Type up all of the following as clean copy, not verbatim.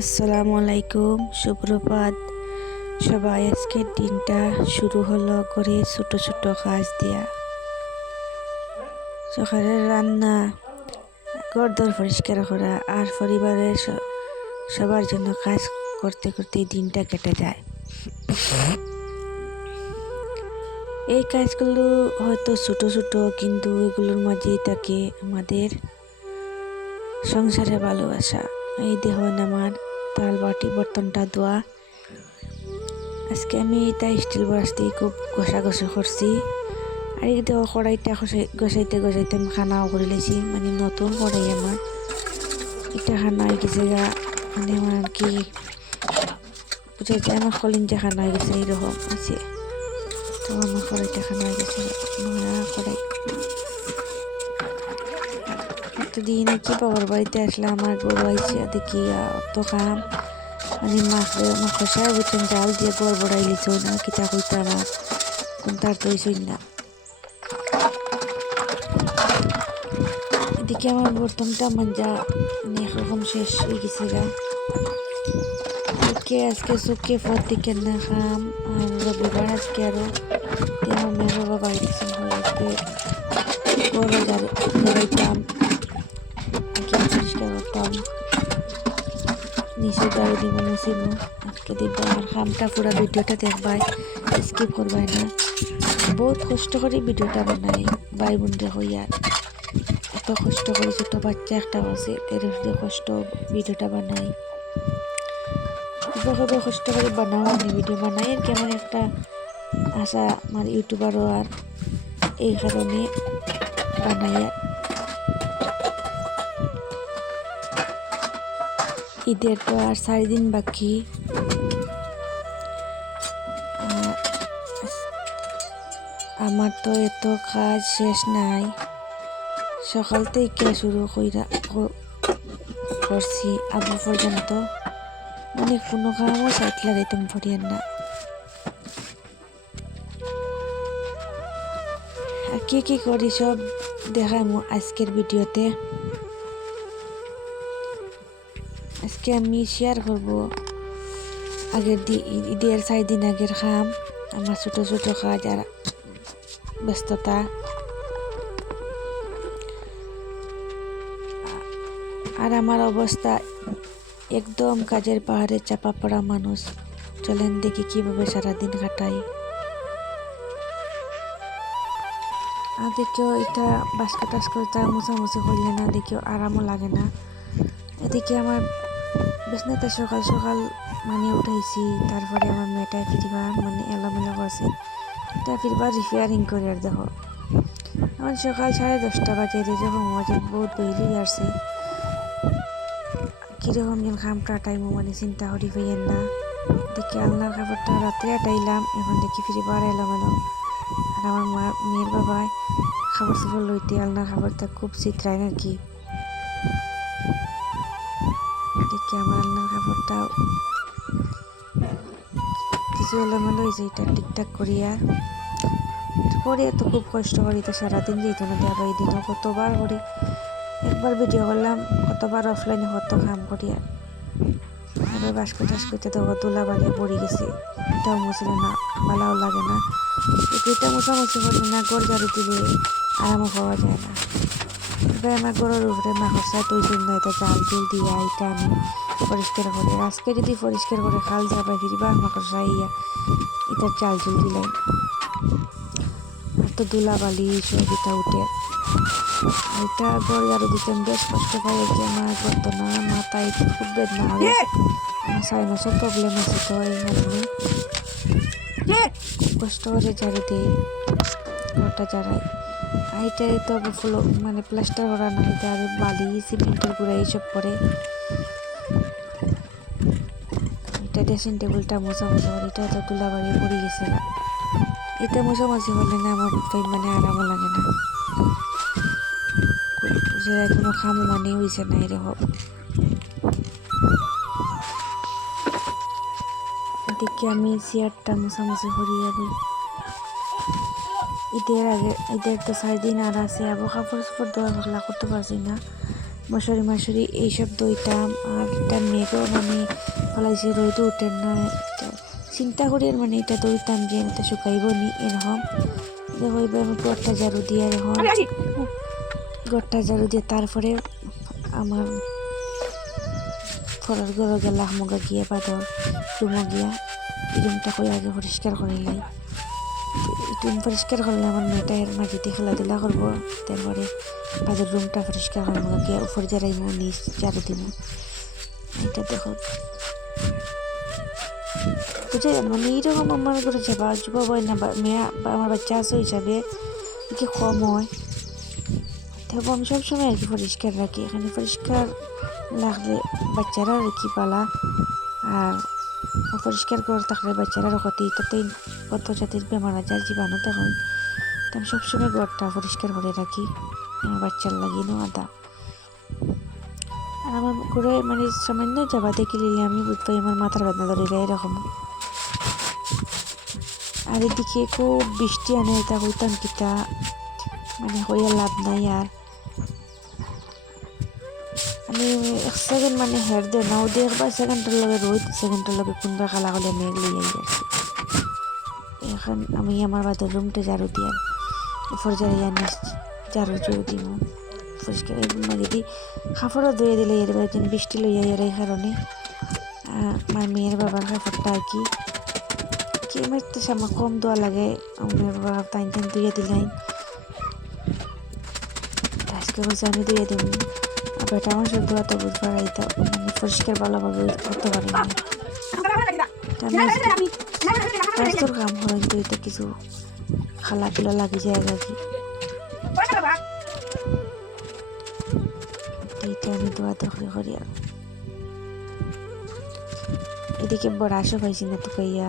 আসসালামু আলাইকুম, সুপ্রভাত সবাই। আজকের দিনটা শুরু হলো করে ছোট ছোট কাজ দিয়া। সকালের রান্না, ঘরদোর পরিষ্কার করা আর পরিবারের সবার জন্য কাজ করতে করতে দিনটা কেটে যায়। এই কাজগুলো হয়তো ছোট ছোট, কিন্তু এগুলোর মাঝেই থাকে আমাদের সংসারে ভালোবাসা। এই দেখুন আমার তাল বাটি বর্তনটা ধোয়া। আজকে আমি তাই স্টিল ব্রাশ দিয়ে খুব ঘষাঘষি করছি। আর এই দেখো কড়াইটা ঘষাইতে ঘষাইতে আমি খানাও করে লেছি, মানে নতুন কড়াই আমার। এটা খানা হয়ে গেছে গা, মানে আমার আর কি বুঝা যায় আমার কলিঞ্জা খানা হয়ে গেছে, এইরকম আছে। তো আমার কড়াইটা খানা হয়ে গেছে, নোংরা কড়াই। এতদিন কি বাবার বাড়িতে আসলে আমার গরু আইসে দেখি অত কাম, মানে মাখসায় বুঝছেন জাল দিয়ে গড় বড়াই লিছ না কিতা কইতে আমার কোন তার তো না। এদিকে আমার বর্তনটা মাঞ্জা একরকম শেষ হয়ে গেছে গা। আজকে সুখে ফোর দিকে না খাম, আর রবিবার আজকে আরো আমার মেয়ের বাবা বাড়িতে আজকে গড় জ্বালাইতাম, পরিষ্কার করতাম, নিচে গাড়ি দিব মুসিব। আজকে দিব আমার খামটা পুরা ভিডিওটা দেখবাই, স্কিপ করবাই না। বহুত কষ্ট করে ভিডিওটা বানাই, ভাই বোনরা হইয়া এত কষ্ট করে, ছোট বাচ্চা একটা আছে এর কষ্ট ভিডিওটা বানাই। কিভাবে কষ্ট করে বানাও আমি ভিডিও বানাই, আর কেমন একটা আশা আমার ইউটিউবারও, আর এই কারণে বানাই। ঈদের তো আর 4 দিন বাকি। আমার তো এত কাজ শেষ নাই, সকাল থেকে শুরু করছি আবু পর্যন্ত, মানে কোনো কামও সাইট লাগাইতাম পড়িয়েন না। কি কি করি সব দেখাবো আজকের ভিডিওতে। আজকে আমি শেয়ার করব আগের ঈদের 4 দিন আগের খাম, আমার ছোট ছোট কাজ আর ব্যস্ততা। আর আমার অবস্থা একদম কাজের পাহাড়ে চাপা পড়া মানুষ। চলেন দেখি কিভাবে সারাদিন কাটাই। আর দেখিও এটা বাস্কা টাস্কা মুছামুছি করলে না দেখিও আরামও লাগে না। এদিকে আমার বিছনাতে সকাল সকাল মানে উঠাইছি, তারপরে আমার মেয়েটা ফিরবার মানে এলোমেলো করছে, এটা ফিরবার রিপেয়ারিং করে। আর দেখো এখন সকাল 10:30 বাজে, যখন মজা বহুত বেইলি আসছে, কিরকম যেন খামটা টাইম মানে চিন্তা করি পেয়েন না। দেখি আলনার খাবারটা রাত্রে আটাইলাম, এখন দেখি ফিরবার এলোমেলো। আর আমার মেয়ের বাবায় খাবার সাবার লইতে আলনার খাবারটা খুব চিত্রায় আর কি। দেখি আমার আলনার খাবারটা কিছু এলোমেলো হয়েছে, এটা ঠিকঠাক করিয়া পরে তো খুব কষ্ট করি, তো সারাদিন যেত না দেওয়া এই দিনও কতবার করি, একবার ভিডিও করলাম কতবার অফলাইনে কত কাম করি। আবার বাস্ক টাস্কতে দেখো তুলা বানিয়ে পড়ে গেছে, এটাও মুছলে না ভালোও লাগে না। এটা মোছামুছি করলে না গড় ঝাড়ু দিলে আরামও পাওয়া যায় না। এবার আমার গড়ের উপরে মাখসায় তৈরি না, এটা জাল জুল দিয়া এটা আমি পরিষ্কার করি। আজকে যদি পরিষ্কার করে খাল যাবাই ফিরবা মাকড়সা ইয়া এটার চাল জুল দিলাই, তো ধুলাবালি সব এটা উঠে। এটা গড় ঝাড়ু দিতে বেশ কষ্ট পাই আর কি। আমার করতো না, মাথায় খুব বেদনা হবে, আমার সাইনাসের প্রবলেম আছে, তো এই কারণে খুব কষ্ট করে ঝাড়ু দিই, ঘরটা ঝাড়াই। আর এটাই তো ফুল মানে প্লাস্টার করা না, এটা আর বালি সিমেন্টের গুঁড়া এইসব করে। এটা ড্রেসিং টেবিলটা মোছামুছি করে, এটা তো তুলা বাড়ি পড়ে গেছে না, এটা মোছামাছি করলে না আমার মানে আরামও লাগে না, যে কোনো খামো মানে হয়েছে না এরকম। এদিকে আমি চেয়ারটা মোছামুছি করি। আমি ঈদের তো 4 দিন আর আছে, আবার কাপড় চাপড় ধোয়া পাকলা করতে পারছি না, মশারি মাসুরি এইসব দইতাম। আর এটা মেঘও মানে ফলাইছে, রোদ উঠেন না, চিন্তা করি আর মানে এটা দইতাম যে এটা শুকাইব নি এরকম। দেখো এবার আমি গড়টা ঝাড়ু দিয়ে এখন গড়টা ঝাড়ু দিয়ে তারপরে আমার ফরার ঘর গেলা মগা গিয়া বাদর রুমো গিয়া এই রুমটা কই আগে পরিষ্কার করিলাই। রুম পরিষ্কার করলে আমার মেয়েটা এর মাটিতে খেলাধুলা করবো, তারপরে বাদর রুমটা পরিষ্কার করবো গিয়া উপর জ্বালাইমু, নিচ ঝাড়ু দিব। এটা দেখো বুঝে মানে এইরকম আমার করে যাবা যুবা হয় না, মেয়ে বা আমার বাচ্চা আছে হিসাবে কি কম হয়। তবে আমি সবসময় আর কি পরিষ্কার রাখি, এখানে পরিষ্কার লাগলে বাচ্চারা আর কি পালা, আর অপরিষ্কার করে থাকলে বাচ্চারা ক্ষতি, তাতে কত জাতির বেমার আজার জীবাণু তখন। তো আমি সবসময় ঘরটা পরিষ্কার করে রাখি আমার বাচ্চার লাগিয়ে আদা। আর আমার ঘরে মানে সামান্য যাবা দেখলে আমি বুঝতে আমার মাথার বেদনা ধরে এরকম। আর এদিকে খুব বৃষ্টি আনে, এটা হইতাম কিতা মানে হইয়া লাভ নাই। আর আমি এক সেকেন্ড মানে হের দে নাও দে একবার সেকেন্ডের লগে রোদ, সেকেন্ডের লগে কোনবা খালা হলে মেঘ লইয়া যাচ্ছি। এখন আমি আমার বাদের রুমটা ঝাড়ু দিয়ে উপর ঝাড়িয়া নিচ ঝাড়ু জোর দিব পরিষ্কার যদি কাপড়ও ধুয়ে দিলে এর একদিন বৃষ্টি লইয়া এর এই কারণে আমার মেয়ের বাবার কাপড়টা আর কি কি মারতে আমার কম দোয়া লাগে, আমার বাবা টাইম ধুয়ে দিলাই। আজকে বলছে আমি ধুয়ে দেব, আর বেটা আমার সব দোয়া তো বুঝবার আইতা মানে পরিষ্কার ভালোভাবে করতে পারি না। তোর কাম করেন তুই তো কিছু খালা পিলা লাগে যায় আর কি, এইটা আমি দোয়া দখলে করি। আর এদিকে বড় আশা পাইছি না তো কাইয়া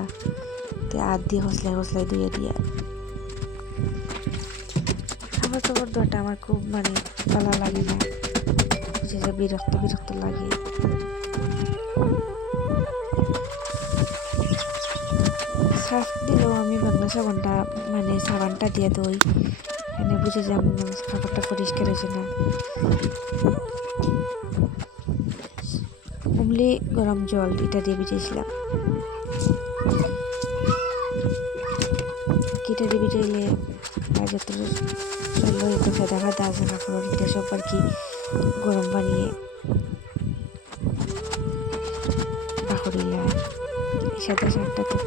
হাত দিয়ে হসলাই ধুয়ে দিয়া। খাবার খাবার দোয়াটা আমার খুব মানে ভালো লাগে না, বুঝে যে বিরক্ত লাগে। সার্ফ দিলেও আমি বাংলা সাবানটা মানে সাবানটা দিয়ে দই, এখানে বুঝে যে আমার খাবারটা পরিষ্কার হয়েছে না। অমলি গরম জল এটা দিয়ে ভিজেছিলাম, এটা দিয়ে ভিজাইলে যত ফেদা আছে কাপড় এটা সব আর কি গরম বানিয়ে পাকড়িলাম। সাদা শাকটা তো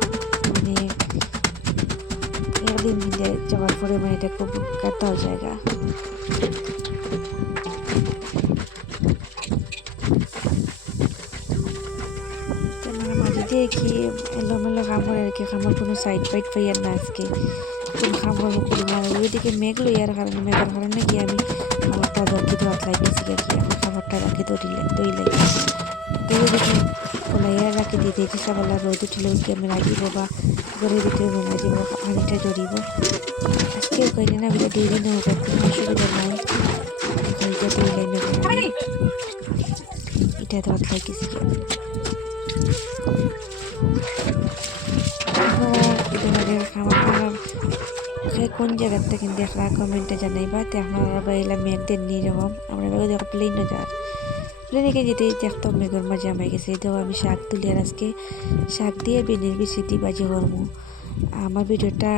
মানে একদিন মিলে যাওয়ার পরে মানে এটা খুব কাটা জায়গা। মাঝে দিয়ে কি এলোমেলো খামর আর কি, খামর কোনো সাইড ফাইড পাইয়ার না আজকে কোন খামর করি না। ওইদিকে মেঘ লইয়ার কারণে মেঘের কারণে কি আমি খাবারটা দরকি ধোয়াত লাগতেছি আর কি, আমি খাবারটা রাখি দই লাগে দই দেখি ওলাইয়া রাখি দিয়ে দিয়েছি সকালে রোদ উঠিলে কি আমি রাখিব বা ঘরের ভিতরে মেলা যাব পানিটা জড়িব। আজকেও কইলে না বলে দেরি নৌকা কোনো অসুবিধা নাই, এটা দই লাইনে এটা ধোয়াত লাগতেছি। কোন জায়গার থেকে দেখলা কমেন্টে জানাইবা। তো আপনারা বাইলা মেঘ দেন নিয়ে যখন আমরা দেখো প্লেনও যার প্লেনে যেতে দেখতো মেঘের মাঝে আমায় গেছে। দেখো আমি শাক তুলি আর আজকে শাক দিয়ে বেনের বিচিতি বাজি করবো। আমার ভিডিওটা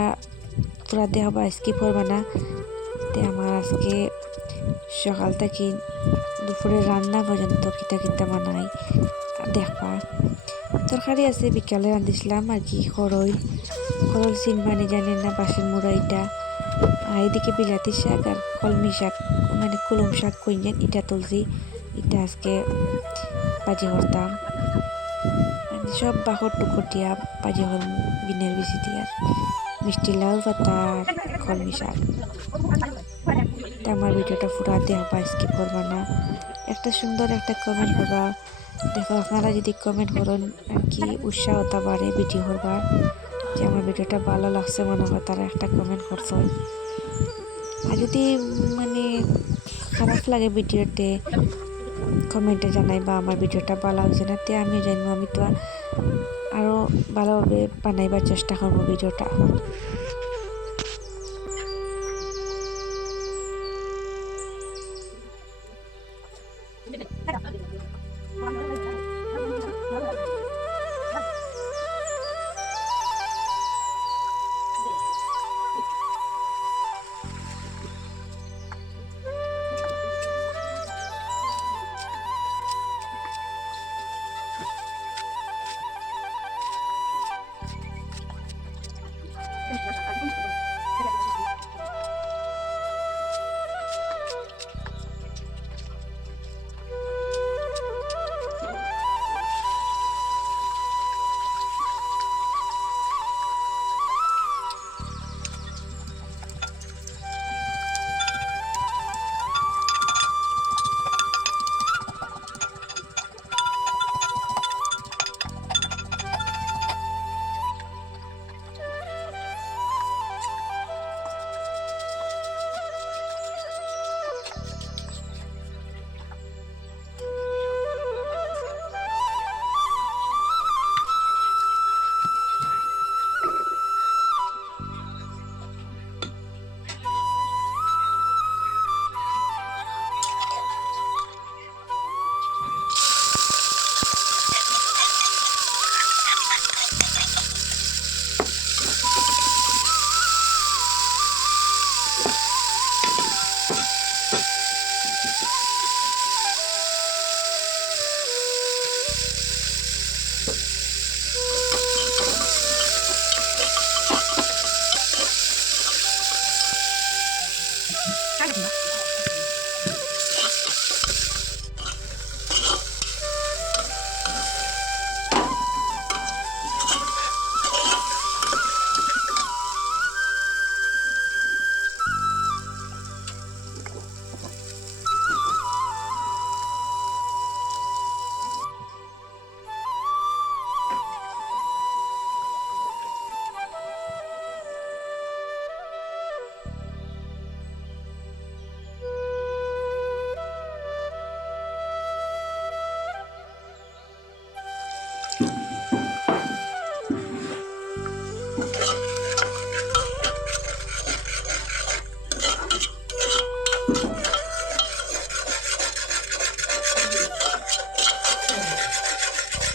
পুরা দেখবা স্কিপ করবা না। তো আমার আজকে সকাল থেকে দুপুরে রান্না পর্যন্ত কিতা বানাই দেখবা। তরকারি আছে বিকালে রাঁধিছিলাম আর কি খরল চিনবানি জানেন না বাঁশের মুড়া এটা। আর এদিকে বিলাতি শাক আর কলমি শাক মানে কলম শাক কইলেন এটা তুলছি, এটা আজকে বাজি করতাম মানে সব বাকর টুকর দিয়া বাজি করম বিনের বেশি দিয়ার মিষ্টি লাউ পাতা কলমি শাক। তা আমার ভিডিওটা পুরা দেখবা স্কিপ করবা না, একটা সুন্দর একটা কমেন্ট করবা। দেখো আপনারা যদি কমেন্ট করেন আর কি উৎসাহতা বাড়ে ভিডিও করবার, যে আমার ভিডিওটা ভালো লাগছে মনে হয় তারা একটা কমেন্ট করছো। আর যদি মানে খারাপ লাগে ভিডিওতে কমেন্টে জানাই বা আমার ভিডিওটা ভালো লাগছে না, তে আমি জানবো, আমি তো আরও ভালোভাবে বানাইবার চেষ্টা করবো ভিডিওটা।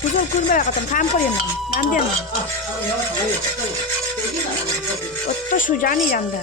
구슬 굴면 약간 감거리면 안 되나? 어또 수잔이 잔다.